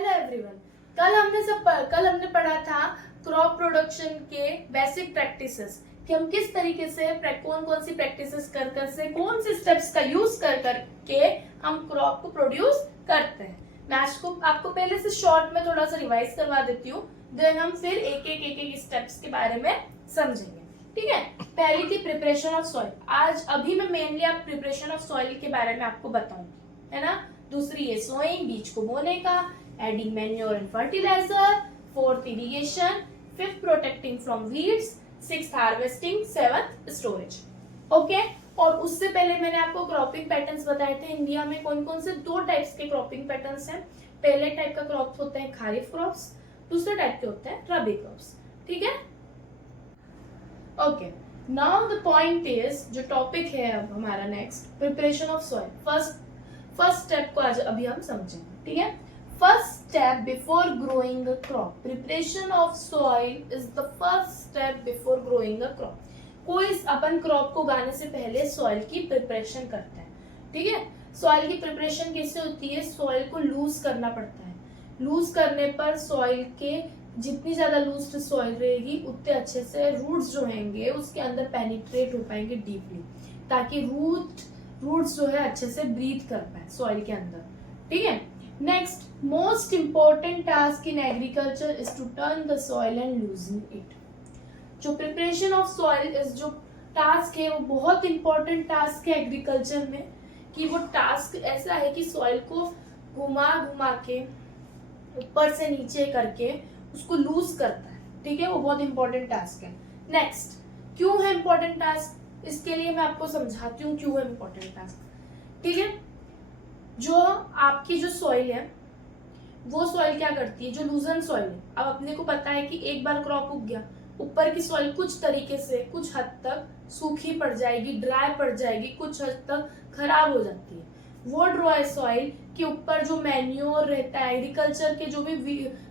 Hello everyone. कल हमने पढ़ा था क्रॉप प्रोडक्शन के बेसिक प्रैक्टिसेस कि हम किस तरीके से कौन कौन सी प्रैक्टिसेस कर से कौन से स्टेप्स का यूज करके हम क्रॉप को प्रोड्यूस करते हैं। मैं आपको पहले से शॉर्ट में थोड़ा सा रिवाइज करवा देती हूँ, देन हम फिर एक एक स्टेप्स के बारे में समझेंगे। ठीक है, पहली थी प्रिपरेशन ऑफ सॉइल। आज अभी मैं मेनली आप प्रिपरेशन ऑफ सॉइल के बारे में आपको बताऊंगी, है ना। दूसरी है सोइंग, बीज को बोने का, adding manure and fertiliser, fourth irrigation, fifth protecting from weeds, sixth harvesting, seventh storage. Okay, और उससे पहले मैंने आपको क्रॉपिंग पैटर्न्स बताए थे। इंडिया में कौन कौन से दो टाइप्स के क्रॉपिंग पैटर्न्स हैं। पहले टाइप का क्रॉप होते हैं खारिफ क्रॉप्स, दूसरे टाइप के होते हैं रबी क्रॉप्स। ठीक है, okay. Now the point is, जो टॉपिक है अब हमारा next, preparation of soil. First step को आज अभी हम समझेंगे। ठीक है, first step before growing a crop, preparation of soil is the first step before growing a crop. कोई अपन क्रॉप को उगाने से पहले सॉइल की प्रिपरेशन करता है। ठीक है, सॉइल की प्रिपरेशन कैसे होती है, सॉइल को लूज करना पड़ता है। लूज करने पर सॉइल के जितनी ज्यादा लूज सॉइल रहेगी उतने अच्छे से रूट्स जो होंगे उसके अंदर पेनिट्रेट हो पाएंगे डीपली, ताकि रूट्स जो है अच्छे से ब्रीथ कर पाए सॉइल के अंदर। ठीक है, next most important task in agriculture is to turn the soil and loosen it. जो प्रिपरेशन ऑफ सॉइल इज जो टास्क है वो बहुत इंपॉर्टेंट टास्क है एग्रीकल्चर में, कि वो टास्क ऐसा है कि सॉइल को घुमा घुमा के ऊपर से नीचे करके उसको लूज करता है। ठीक है, वो बहुत इंपॉर्टेंट टास्क है। नेक्स्ट, क्यों है इंपॉर्टेंट टास्क, इसके लिए मैं आपको समझाती हूँ क्यों है इंपॉर्टेंट टास्क। ठीक है, जो आपकी जो सॉइल है वो सॉइल क्या करती है, जो लूजन सॉइल है। अब अपने को पता है कि एक बार क्रॉप उग गया, ऊपर की सॉइल कुछ तरीके से कुछ हद तक सूखी पड़ जाएगी, ड्राई पड़ जाएगी, कुछ हद तक खराब हो जाती है। वो ड्राई सॉइल के ऊपर जो मैन्योर रहता है, एग्रीकल्चर के जो भी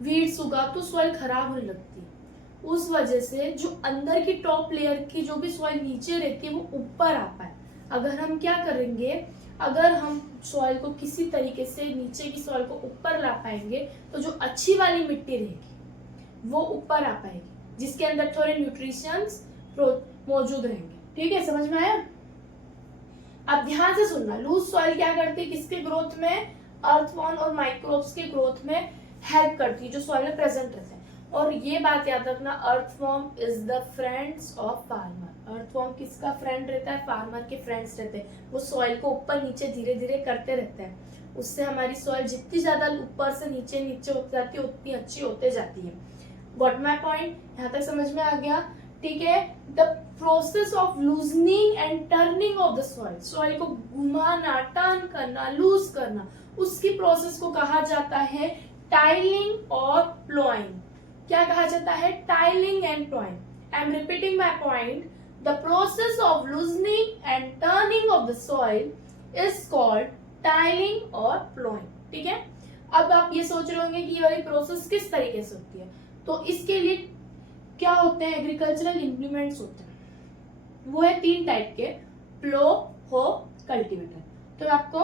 वीड्स उगा तो सॉइल खराब होने लगती है। उस वजह से जो अंदर की टॉप लेयर की जो भी सॉइल नीचे रहती है वो ऊपर आ पाए। अगर हम क्या करेंगे, अगर हम सॉइल को किसी तरीके से नीचे की सॉइल को ऊपर ला पाएंगे तो जो अच्छी वाली मिट्टी रहेगी वो ऊपर आ पाएगी, जिसके अंदर थोड़े न्यूट्रिशंस मौजूद रहेंगे। ठीक है, समझ में आया। अब ध्यान से सुनना, लूज सॉइल क्या करती है किसके ग्रोथ में, अर्थवॉर्म और माइक्रोब्स के ग्रोथ में हेल्प करती है, जो सॉइल में प्रेजेंट रहते हैं। और ये बात याद रखना, earthworm is the friends of farmer. Earthworm किसका फ्रेंड रहता है, फार्मर के फ्रेंड्स रहते हैं। वो सॉइल को ऊपर नीचे धीरे धीरे करते रहते हैं, उससे हमारी सॉइल जितनी ज्यादा ऊपर से नीचे नीचे होती जाती है उतनी अच्छी होते जाती है। गॉट माय पॉइंट, यहाँ तक समझ में आ गया। ठीक है, the process of loosening and turning of the soil, soil को घुमाना, टर्न करना, लूज करना, उसकी प्रोसेस को कहा जाता है टाइलिंग और प्लॉइंग। क्या कहा जाता है, tiling and ploughing. I am repeating my point, the process of loosening and turning of the soil is called tiling और प्लॉइंग। ठीक है, अब आप ये सोच रहे होंगे कि ये वाली प्रोसेस किस तरीके से होती है, तो इसके लिए क्या होते हैं, एग्रीकल्चरल इंप्लीमेंट्स होते हैं। वो है 3 टाइप के, प्लो, हो, कल्टीवेटर। तो आपको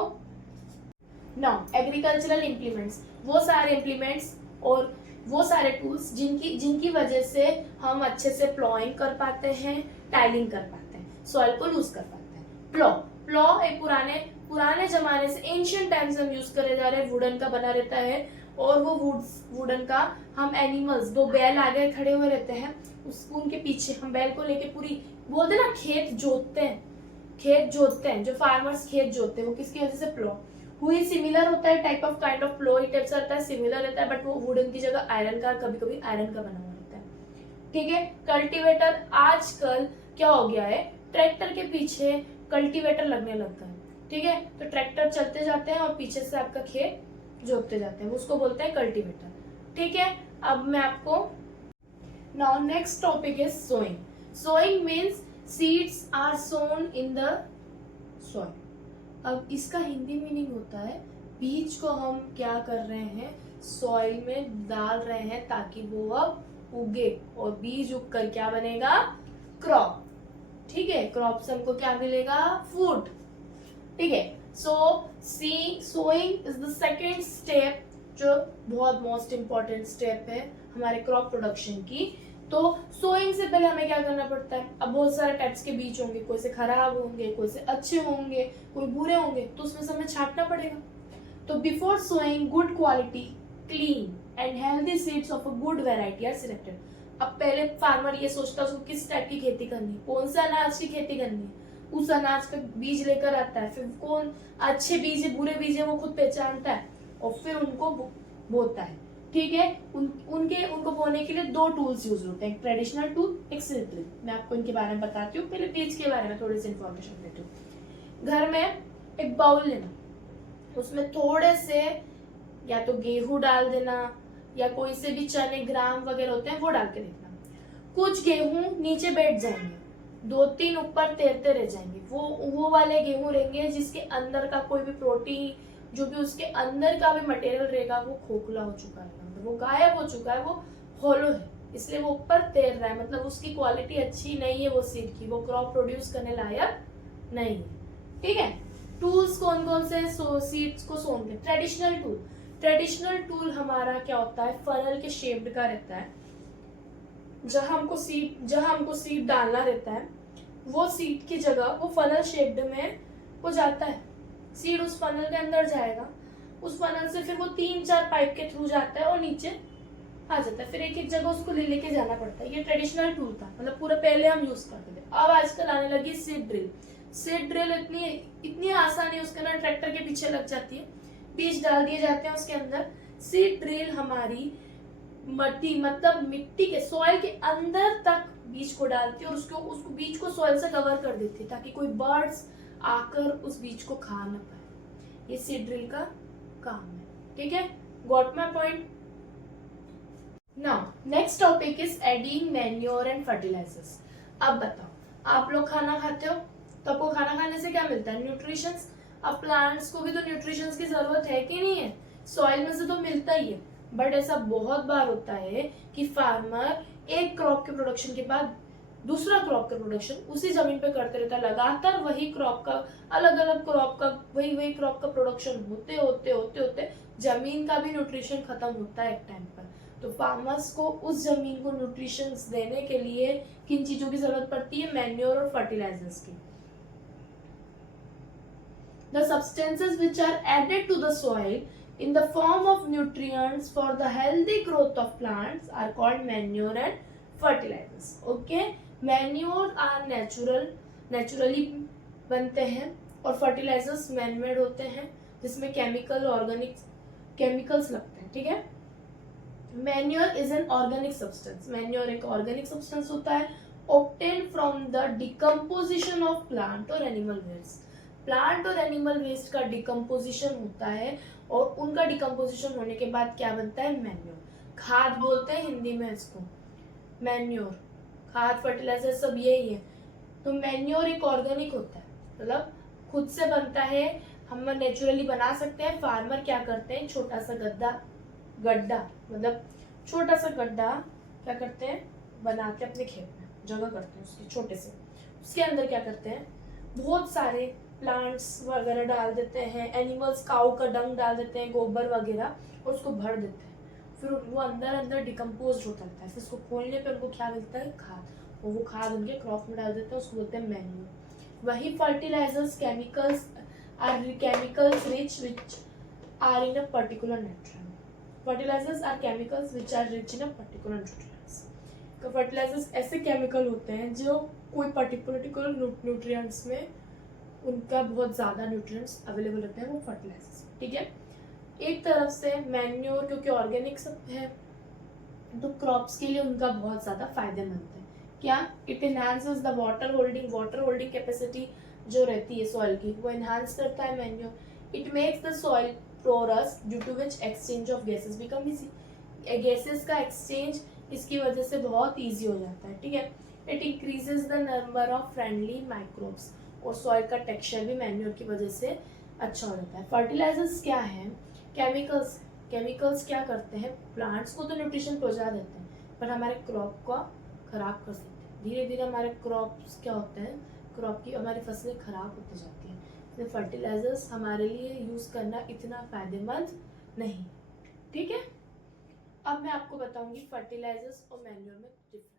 नाउ एग्रीकल्चरल इंप्लीमेंट्स, वो सारे इंप्लीमेंट्स और वो सारे टूल्स जिनकी वजह से हम अच्छे से प्लॉइंग कर पाते हैं, टाइलिंग कर पाते हैं, सॉइल को लूज कर पाते हैं। प्लो एक पुराने जमाने से, एंशिएंट टाइम से हम यूज करे जा रहे हैं, वुडन का बना रहता है। और वो वुडन का हम एनिमल्स, 2 बैल आगे खड़े हुए रहते हैं, उनके पीछे हम बैल को लेके पूरी बोलते ना खेत जोतते हैं, जो फार्मर्स खेत जोतते हैं, वो किसकी वजह से, प्लो हुई। सिमिलर होता है, type of kind of plough ही टाइप से रहता है, सिमिलर रहता है, बट वो वुडन की जगह आयरन का, कभी कभी आयरन का बना हुआ रहता है। ठीक है, कल्टीवेटर आजकल क्या हो गया है, ट्रैक्टर के पीछे कल्टीवेटर लगने लग गया है। ठीक है, तो ट्रैक्टर चलते जाते हैं और पीछे से आपका खेत जोतते जाते हैं, उसको बोलते हैं कल्टीवेटर। ठीक है, अब मैं आपको now next topic is sowing. Sowing means seeds are sown in the soil. अब इसका हिंदी मीनिंग होता है बीज को हम क्या कर रहे हैं, सॉइल में डाल रहे हैं ताकि वो अब उगे, और बीज उग कर क्या बनेगा, क्रॉप। ठीक है, क्रॉप से हमको क्या मिलेगा, फूड। ठीक है, so sowing is the second step जो बहुत मोस्ट इम्पॉर्टेंट स्टेप है हमारे क्रॉप प्रोडक्शन की। तो सोइंग से पहले हमें क्या करना पड़ता है, अब बहुत सारे टाइप्स के बीज होंगे, कोई से खराब होंगे, कोई से अच्छे होंगे, कोई बुरे होंगे, तो उसमें से हमें छांटना पड़ेगा। तो before sowing good quality clean and healthy seeds of a good variety are selected. अब पहले फार्मर ये सोचता है उसको किस टाइप की खेती करनी है, कौन सा अनाज की खेती करनी है, उस अनाज का बीज लेकर आता है, फिर कौन अच्छे बीज है बुरे बीज है वो खुद पहचानता है और फिर उनको बोता है। ठीक है, उनको बोने के लिए दो टूल्स यूज होते हैं, एक ट्रेडिशनल टूल, एक सीड ड्रिल। मैं आपको इनके बारे में बताती हूँ, पहले बीज के बारे में थोड़ी सी इन्फॉर्मेशन देती हूँ। घर में एक बाउल लेना, उसमें थोड़े से या तो गेहूं डाल देना या कोई से भी चने ग्राम वगैरह होते हैं वो डाल के देखना। कुछ गेहूं नीचे बैठ जाएंगे, 2-3 ऊपर तैरते रह जाएंगे। वो वाले गेहूं रहेंगे जिसके अंदर का कोई भी प्रोटीन, जो भी उसके अंदर का भी मटेरियल रहेगा वो खोखला हो चुका है, वो गायब हो चुका है, वो होलो है, इसलिए वो ऊपर तैर रहा है, मतलब उसकी क्वालिटी अच्छी नहीं है वो सीड की, वो क्रॉप प्रोड्यूस करने लायक नहीं है। ठीक है, टूल्स कौन कौन से सीड्स को सोन के। ट्रेडिशनल टूल हमारा क्या होता है, फनल के शेप्ड का रहता है, जहां हमको सीड डालना रहता है, वो सीड की जगह वो फनल शेप्ड में वो जाता है, सीड उस फनल के अंदर जाएगा, उस फनल से फिर वो 3-4 पाइप के थ्रू जाता है और नीचे आ जाता है, फिर एक एक जगह उसको ले लेके जाना पड़ता है। ये ट्रेडिशनल टूल था, मतलब पूरा पहले हम यूज करते थे। अब आजकल आने लगी सीड ड्रिल इतनी आसान है, उसके अंदर ट्रैक्टर के पीछे लग जाती है, बीज डाल दिए जाते हैं उसके अंदर। सीड ड्रिल हमारी मिट्टी के सॉइल के अंदर तक बीज को डालती है और उसको बीज को सॉइल से कवर कर देती है ताकि कोई बर्ड्स आकर उस बीज को खा ना पाए। ये सीड ड्रिल का काम है। ठीक है, got my point. Now next topic is adding manure and fertilisers. अब बताओ, आप लोग खाना खाते हो तो आपको खाना खाने से क्या मिलता है, न्यूट्रिशंस। अब प्लांट्स को भी तो न्यूट्रिशंस की जरूरत है कि नहीं है, सॉइल में से तो मिलता ही है। बट ऐसा बहुत बार होता है कि फार्मर एक क्रॉप के प्रोडक्शन के बाद दूसरा क्रॉप का प्रोडक्शन उसी जमीन पे करते रहता है, लगातार वही क्रॉप का अलग क्रॉप का वही क्रॉप का प्रोडक्शन होते होते जमीन का भी न्यूट्रिशन खत्म होता है एक टाइम पर। तो फार्मर्स को उस जमीन को न्यूट्रिशन देने के लिए किन चीजों की जरूरत पड़ती है, मैन्योर और फर्टिलाइजर्स की। The substances which are added to the soil in the form of nutrients for the healthy growth of plants are called manure and fertilizers. Okay, manure are naturally बनते हैं और fertilizers man made होते हैं जिसमें chemicals लगते हैं। ठीक है, manure is an organic substance। manure एक organic substance होता है obtained from the decomposition of plant or animal waste। Plant और एनिमल वेस्ट का डिकम्पोजिशन होता है और उनका डिकम्पोजिशन होने के बाद क्या बनता है, मैन्योर। खाद बोलते हैं हिंदी में इसको, मैन्योर, खाद, फर्टिलाइजर सब यही है। तो मैन्योर एक ऑर्गेनिक होता है, मतलब खुद से बनता है, हम नेचुरली बना सकते हैं। फार्मर क्या करते हैं, छोटा सा गड्ढा मतलब छोटा सा गड्ढा क्या करते हैं, बनाते अपने खेत में जगह करते हैं उसके छोटे से, उसके अंदर क्या करते हैं, बहुत सारे प्लांट्स वगैरह डाल देते हैं, एनिमल्स काऊ का डंग डाल देते हैं, गोबर वगैरह, और उसको भर देते हैं। फिर वो अंदर डिकम्पोज होता रहता है, फिर उसको खोलने पे उनको क्या मिलता है, खाद, और वो खाद उनके क्रॉप में डाल देते हैं, उसको बोलते हैं मैन्योर। वही fertilisers chemicals rich which are in a particular nutrient. Fertilisers are chemicals which are rich in a particular nutrients. तो फर्टिलाइजर्स ऐसे केमिकल होते हैं जो कोई पर्टिकुलर न्यूट्रिएंट्स में उनका बहुत ज़्यादा न्यूट्रिएंट्स अवेलेबल रहते हैं, वो फर्टिलाइजर्स। ठीक है, एक तरफ से मैन्योर क्योंकि ऑर्गेनिक सब है तो क्रॉप्स के लिए उनका बहुत ज़्यादा फायदेमंद है। क्या, it enhances the water holding capacity जो रहती है सॉइल की, वो एनहांस करता है manure. It makes the soil porous due to which exchange of gases become easy. Gases का एक्सचेंज इसकी वजह से बहुत ईजी हो जाता है। ठीक है, it increases the number of friendly microbes, और सॉइल का टेक्सचर भी मैन्योर की वजह से अच्छा हो जाता है। फर्टिलाइजर्स क्या है, केमिकल्स क्या करते हैं, प्लांट्स को तो न्यूट्रिशन पहुंचा देते हैं पर हमारे क्रॉप को खराब कर सकते हैं। धीरे धीरे हमारे क्रॉप्स क्या होते हैं, क्रॉप की हमारी फसलें खराब होती जाती हैं। इसलिए फर्टिलाइजर्स हमारे लिए यूज़ करना इतना फायदेमंद नहीं। ठीक है। अब मैं आपको बताऊंगी फर्टिलाइजर्स और मैन्योर में डिफरेंस।